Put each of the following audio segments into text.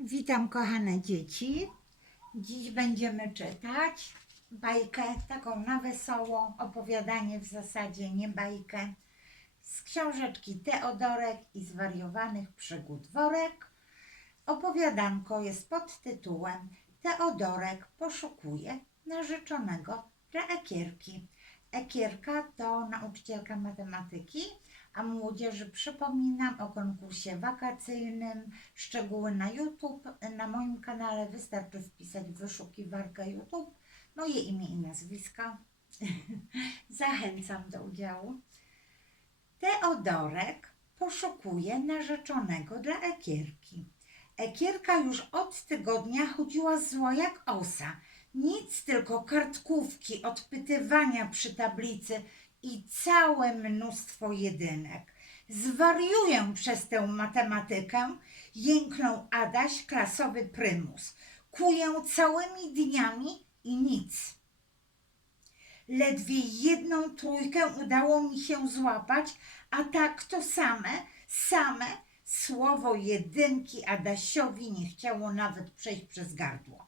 Witam kochane dzieci. Dziś będziemy czytać bajkę taką na wesoło, opowiadanie w zasadzie, nie bajkę, z książeczki Teodorek i zwariowanych przygód worek. Opowiadanko jest pod tytułem Teodorek poszukuje narzeczonego dla Ekierki. Ekierka to nauczycielka matematyki, a młodzieży przypominam o konkursie wakacyjnym. Szczegóły na YouTube. Na moim kanale wystarczy wpisać w wyszukiwarkę YouTube moje imię i nazwisko. Zachęcam do udziału. Teodorek poszukuje narzeczonego dla Ekierki. Ekierka już od tygodnia chodziła zła jak osa. Nic, tylko kartkówki, odpytywania przy tablicy i całe mnóstwo jedynek. Zwariuję przez tę matematykę, jęknął Adaś, klasowy prymus. Kuję całymi dniami i nic. Ledwie jedną trójkę udało mi się złapać, a tak to same, same słowo jedynki Adasiowi nie chciało nawet przejść przez gardło.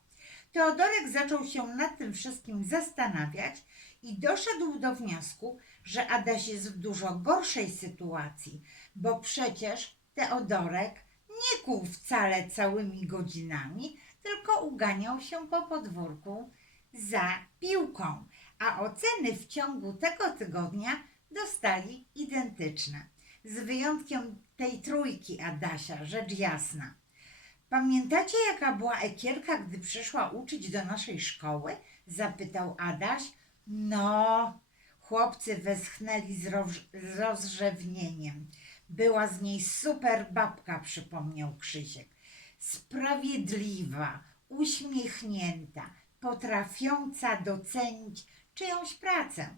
Teodorek zaczął się nad tym wszystkim zastanawiać i doszedł do wniosku, że Adaś jest w dużo gorszej sytuacji, bo przecież Teodorek nie kuł wcale całymi godzinami, tylko uganiał się po podwórku za piłką, a oceny w ciągu tego tygodnia dostali identyczne. Z wyjątkiem tej trójki Adasia, rzecz jasna. Pamiętacie, jaka była Ekierka, gdy przyszła uczyć do naszej szkoły? Zapytał Adaś. No, chłopcy westchnęli z, roż- z rozrzewnieniem. Była z niej super babka, przypomniał Krzysiek. Sprawiedliwa, uśmiechnięta, potrafiąca docenić czyjąś pracę.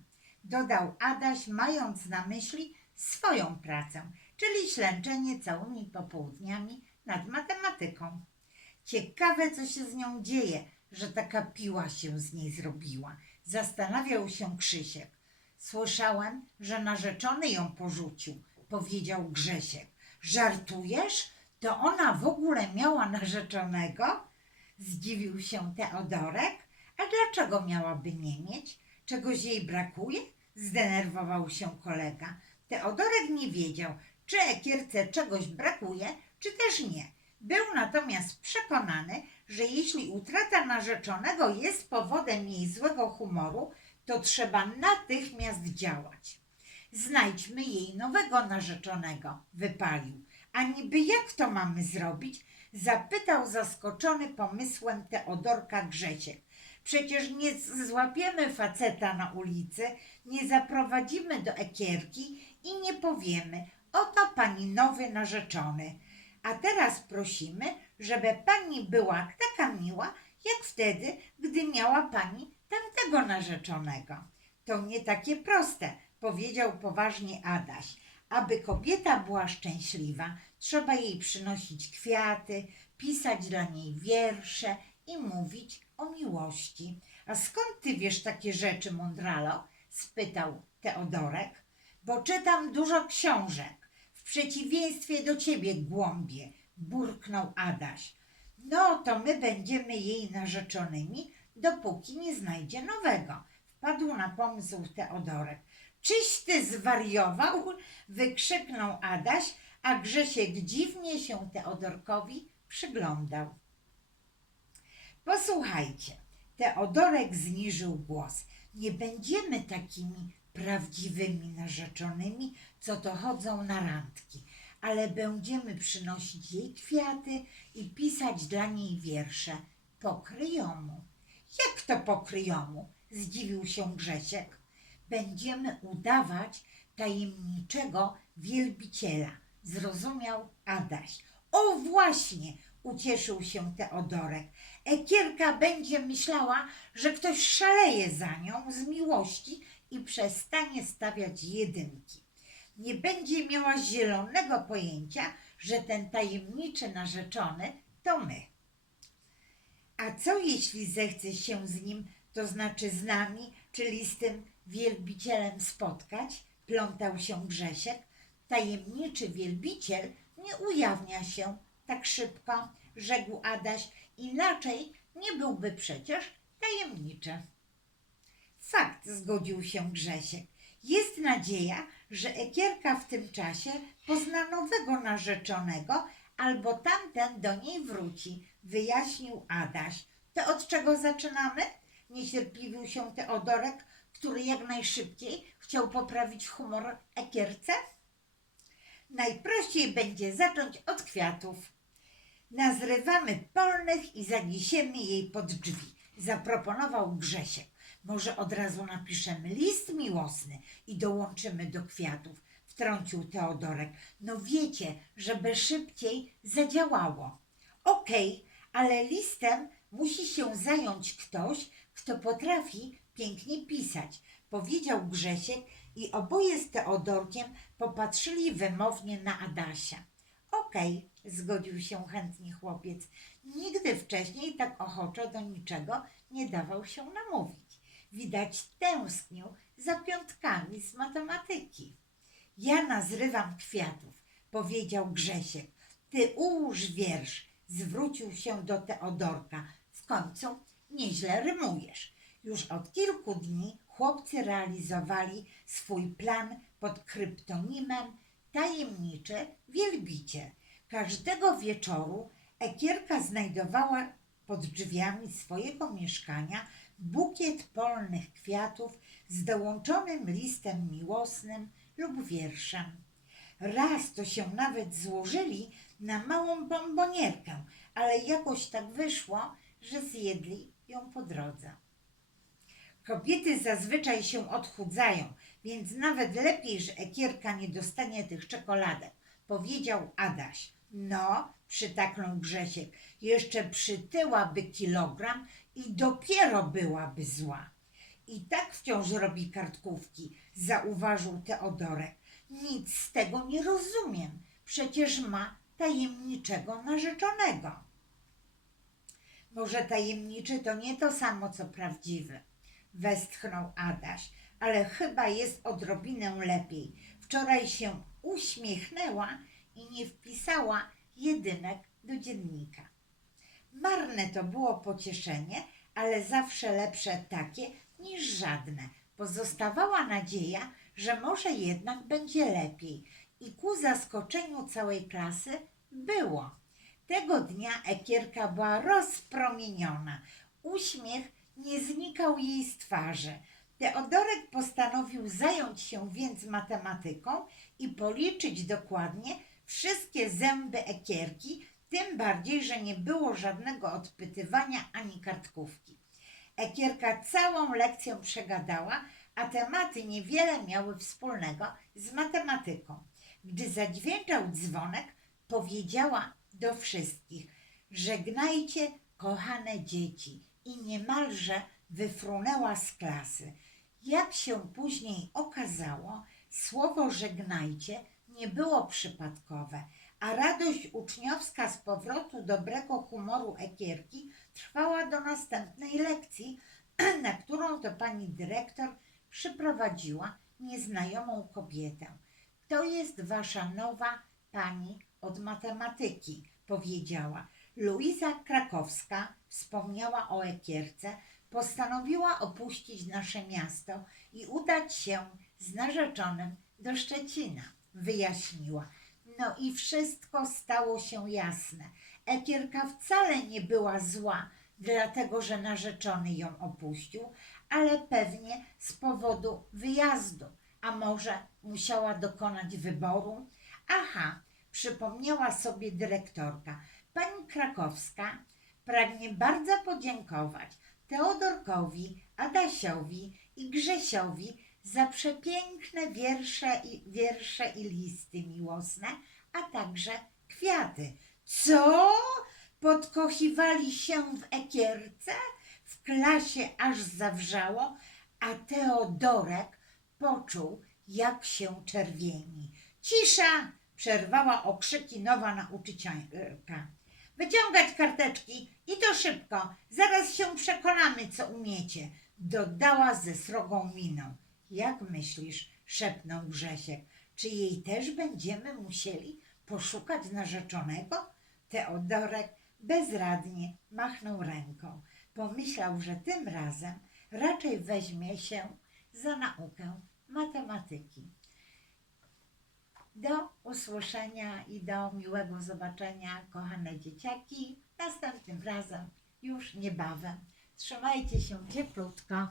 Dodał Adaś, mając na myśli swoją pracę, czyli ślęczenie całymi popołudniami nad matematyką. Ciekawe, co się z nią dzieje, że taka piła się z niej zrobiła. Zastanawiał się Krzysiek. Słyszałem, że narzeczony ją porzucił, powiedział Grzesiek. Żartujesz? To ona w ogóle miała narzeczonego? Zdziwił się Teodorek. A dlaczego miałaby nie mieć? Czegoś jej brakuje? Zdenerwował się kolega. Teodorek nie wiedział, czy Ekierce czegoś brakuje, czy też nie. Był natomiast przekonany, że jeśli utrata narzeczonego jest powodem jej złego humoru, to trzeba natychmiast działać. Znajdźmy jej nowego narzeczonego, wypalił. A niby jak to mamy zrobić? Zapytał zaskoczony pomysłem Teodorka Grzesiek. Przecież nie złapiemy faceta na ulicy, nie zaprowadzimy do ekierki i nie powiemy, oto pani nowy narzeczony. A teraz prosimy, żeby pani była taka miła, jak wtedy, gdy miała pani tamtego narzeczonego. To nie takie proste, powiedział poważnie Adaś. Aby kobieta była szczęśliwa, trzeba jej przynosić kwiaty, pisać dla niej wiersze i mówić o miłości. A skąd ty wiesz takie rzeczy, mądralo? spytał Teodorek. Bo czytam dużo książek. W przeciwieństwie do ciebie, głąbie, burknął Adaś. No to my będziemy jej narzeczonymi, dopóki nie znajdzie nowego. Wpadł na pomysł Teodorek. Czyś ty zwariował? wykrzyknął Adaś, a Grzesiek dziwnie się Teodorkowi przyglądał. Posłuchajcie, Teodorek zniżył głos. Nie będziemy takimi prawdziwymi narzeczonymi, co to chodzą na randki, ale będziemy przynosić jej kwiaty i pisać dla niej wiersze po kryjomu. Jak to po kryjomu? Zdziwił się Grzesiek. Będziemy udawać tajemniczego wielbiciela, zrozumiał Adaś. O właśnie, ucieszył się Teodorek. Ekierka będzie myślała, że ktoś szaleje za nią z miłości i przestanie stawiać jedynki. Nie będzie miała zielonego pojęcia, że ten tajemniczy narzeczony to my. A co jeśli zechce się z nim, to znaczy z nami, czyli z tym wielbicielem spotkać? Plątał się Grzesiek. Tajemniczy wielbiciel nie ujawnia się tak szybko, rzekł Adaś, inaczej nie byłby przecież tajemniczy. Fakt, zgodził się Grzesiek. Jest nadzieja, że Ekierka w tym czasie pozna nowego narzeczonego, albo tamten do niej wróci, wyjaśnił Adaś. To od czego zaczynamy? Niecierpliwił się Teodorek, który jak najszybciej chciał poprawić humor Ekierce. Najprościej będzie zacząć od kwiatów. Nazrywamy polnych i zaniesiemy jej pod drzwi, zaproponował Grzesiek. Może od razu napiszemy list miłosny i dołączymy do kwiatów, wtrącił Teodorek. No wiecie, żeby szybciej zadziałało. Okej, ale listem musi się zająć ktoś, kto potrafi pięknie pisać, powiedział Grzesiek i oboje z Teodorkiem popatrzyli wymownie na Adasia. Okej, zgodził się chętnie chłopiec. Nigdy wcześniej tak ochoczo do niczego nie dawał się namówić. Widać tęsknił za piątkami z matematyki. Ja nazrywam kwiatów, powiedział Grzesiek. Ty ułóż wiersz, zwrócił się do Teodorka. W końcu nieźle rymujesz. Już od kilku dni chłopcy realizowali swój plan pod kryptonimem Tajemniczy Wielbiciel. Każdego wieczoru Ekierka znajdowała pod drzwiami swojego mieszkania bukiet polnych kwiatów z dołączonym listem miłosnym lub wierszem. Raz to się nawet złożyli na małą bombonierkę, ale jakoś tak wyszło, że zjedli ją po drodze. Kobiety zazwyczaj się odchudzają, więc nawet lepiej, że Ekierka nie dostanie tych czekoladek, powiedział Adaś. No, przytaknął Grzesiek, jeszcze przytyłaby kilogram i dopiero byłaby zła. I tak wciąż robi kartkówki, zauważył Teodorek. Nic z tego nie rozumiem. Przecież ma tajemniczego narzeczonego. Może tajemniczy to nie to samo, co prawdziwy, westchnął Adaś, ale chyba jest odrobinę lepiej. Wczoraj się uśmiechnęła i nie wpisała jedynek do dziennika. Marne to było pocieszenie, ale zawsze lepsze takie niż żadne. Pozostawała nadzieja, że może jednak będzie lepiej i ku zaskoczeniu całej klasy było. Tego dnia Ekierka była rozpromieniona. Uśmiech nie znikał jej z twarzy. Teodorek postanowił zająć się więc matematyką i policzyć dokładnie wszystkie zęby Ekierki, tym bardziej, że nie było żadnego odpytywania ani kartkówki. Ekierka całą lekcję przegadała, a tematy niewiele miały wspólnego z matematyką. Gdy zadźwięczał dzwonek, powiedziała do wszystkich: Żegnajcie, kochane dzieci, i niemalże wyfrunęła z klasy. Jak się później okazało, słowo żegnajcie nie było przypadkowe, a radość uczniowska z powrotu dobrego humoru Ekierki trwała do następnej lekcji, na którą to pani dyrektor przyprowadziła nieznajomą kobietę. To jest wasza nowa pani od matematyki, powiedziała. Luiza Krakowska wspomniała o Ekierce, postanowiła opuścić nasze miasto i udać się z narzeczonym do Szczecina, wyjaśniła. No i wszystko stało się jasne. Ekierka wcale nie była zła, dlatego że narzeczony ją opuścił, ale pewnie z powodu wyjazdu, a może musiała dokonać wyboru. Aha, przypomniała sobie dyrektorka. Pani Krakowska pragnie bardzo podziękować Teodorkowi, Adasiowi i Grzesiowi za przepiękne wiersze i, wiersze i listy miłosne, a także kwiaty. Co? Podkochiwali się w ekierce? W klasie aż zawrzało, a Teodorek poczuł, jak się czerwieni. Cisza! Przerwała okrzyki nowa nauczycielka. Wyciągać karteczki i to szybko. Zaraz się przekonamy, co umiecie. Dodała ze srogą miną. Jak myślisz, szepnął Grzesiek, czy jej też będziemy musieli poszukać narzeczonego? Teodorek bezradnie machnął ręką. Pomyślał, że tym razem raczej weźmie się za naukę matematyki. Do usłyszenia i do miłego zobaczenia, kochane dzieciaki, następnym razem już niebawem. Trzymajcie się cieplutko.